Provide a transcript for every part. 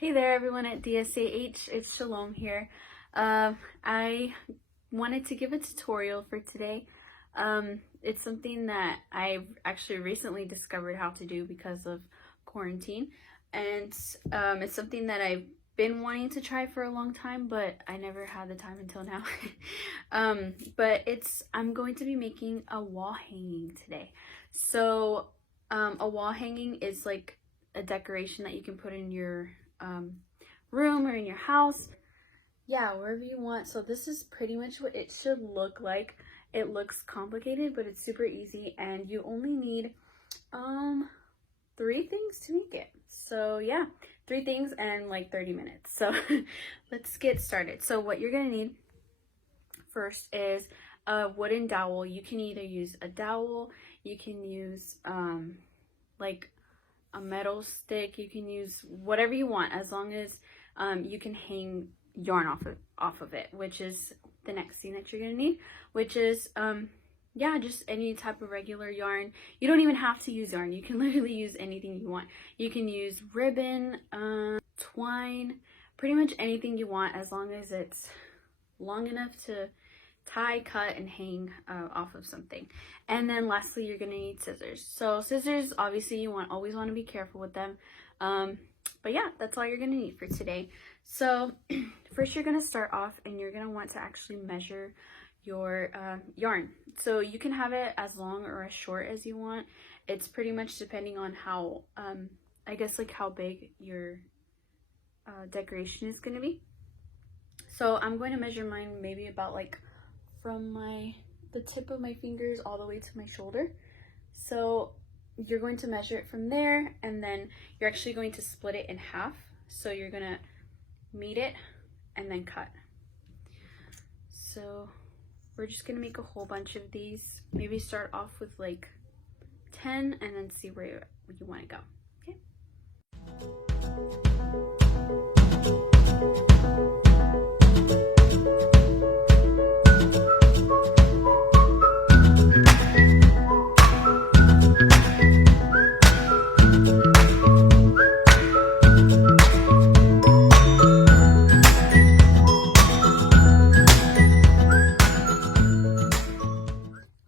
Hey there everyone at DSAH, it's Shalom here. I wanted to give a tutorial for today. It's something that I've actually recently discovered how to do because of quarantine. And it's something that I've been wanting to try for a long time, but I never had the time until now. I'm going to be making a wall hanging today. So a wall hanging is like a decoration that you can put in your room or in your house, wherever you want. So this is pretty much what it should look like. It looks complicated, but it's super easy, and you only need 3 things to make it. So yeah, 3 things and like 30 minutes. So let's get started. So what you're gonna need first is a wooden dowel. You can either use a dowel, you can use like a metal stick, you can use whatever you want, as long as you can hang yarn off of it, which is the next thing that you're gonna need, which is just any type of regular yarn. You don't even have to use yarn, you can literally use anything you want. You can use ribbon, twine, pretty much anything you want, as long as it's long enough to tie, cut, and hang off of something. And then lastly, you're gonna need scissors. So scissors, obviously you always want to be careful with them, but yeah, that's all you're gonna need for today. So first you're gonna start off and you're gonna want to actually measure your yarn. So you can have it as long or as short as you want. It's pretty much depending on how I guess like how big your decoration is gonna be. So I'm going to measure mine maybe about like from the tip of my fingers all the way to my shoulder. So you're going to measure it from there, and then you're actually going to split it in half. So you're gonna meet it and then cut. So we're just gonna make a whole bunch of these. Maybe start off with like 10 and then see where you want to go. Okay.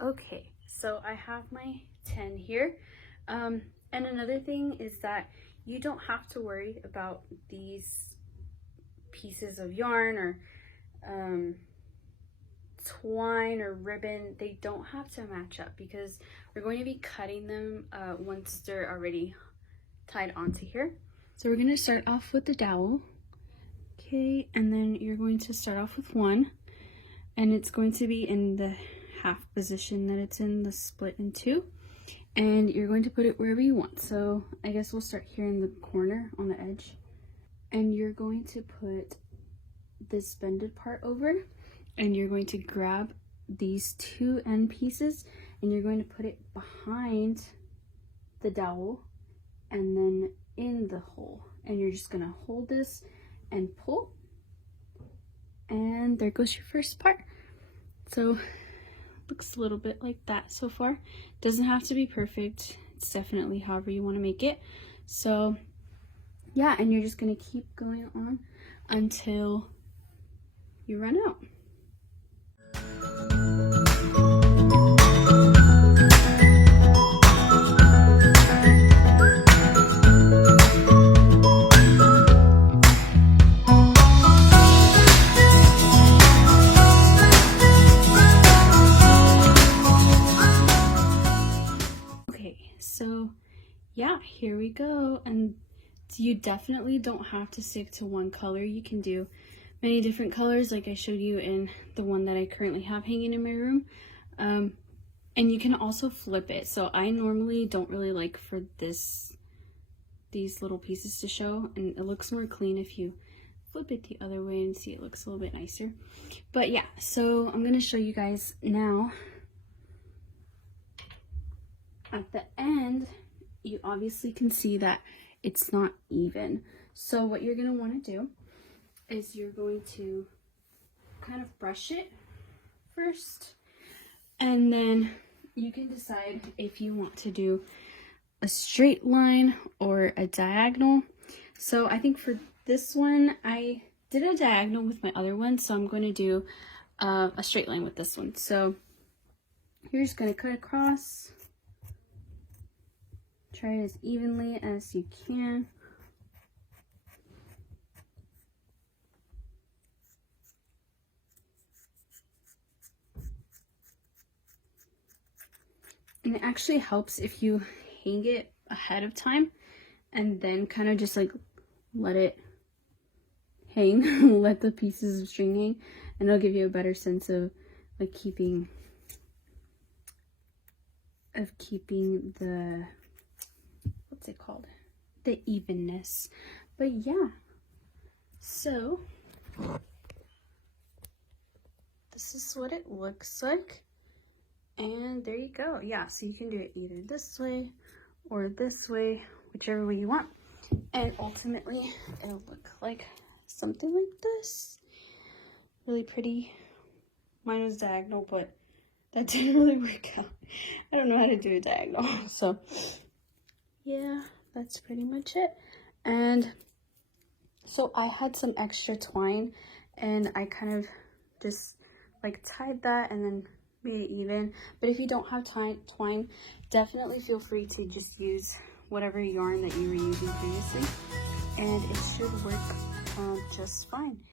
Okay, so I have my 10 here. And another thing is that you don't have to worry about these pieces of yarn or twine or ribbon. They don't have to match up because we're going to be cutting them once they're already tied onto here. So we're going to start off with the dowel. Okay, and then you're going to start off with one, and it's going to be in the half position that it's in, the split in 2, and you're going to put it wherever you want. So I guess we'll start here in the corner on the edge, and you're going to put this bended part over, and you're going to grab these 2 end pieces and you're going to put it behind the dowel and then in the hole, and you're just going to hold this and pull, and there goes your first part. So looks a little bit like that so far. Doesn't have to be perfect, it's definitely however you want to make it. So yeah, and you're just going to keep going on until you run out. So yeah, here we go. And you definitely don't have to stick to one color. You can do many different colors like I showed you in the one that I currently have hanging in my room. And you can also flip it. So I normally don't really like for these little pieces to show, and it looks more clean if you flip it the other way and see it looks a little bit nicer. But yeah, so I'm going to show you guys now. At the end, you obviously can see that it's not even. So what you're going to want to do is you're going to kind of brush it first, and then you can decide if you want to do a straight line or a diagonal. So I think for This one, I did a diagonal with my other one, so I'm going to do a straight line with this one. So you're just going to cut across. Try it as evenly as you can. And it actually helps if you hang it ahead of time and then kind of just like let it hang, let the pieces of string hang, and it'll give you a better sense of like keeping the, what's it called? The evenness. But yeah, so this is what it looks like. And there you go. Yeah, so you can do it either this way or this way, whichever way you want. And ultimately, it'll look like something like this. Really pretty. Mine was diagonal, but that didn't really work out. I don't know how to do a diagonal. So, yeah, that's pretty much it. And so I had some extra twine, and I kind of just like tied that and then made it even. But if you don't have twine, definitely feel free to just use whatever yarn that you were using previously, and it should work just fine.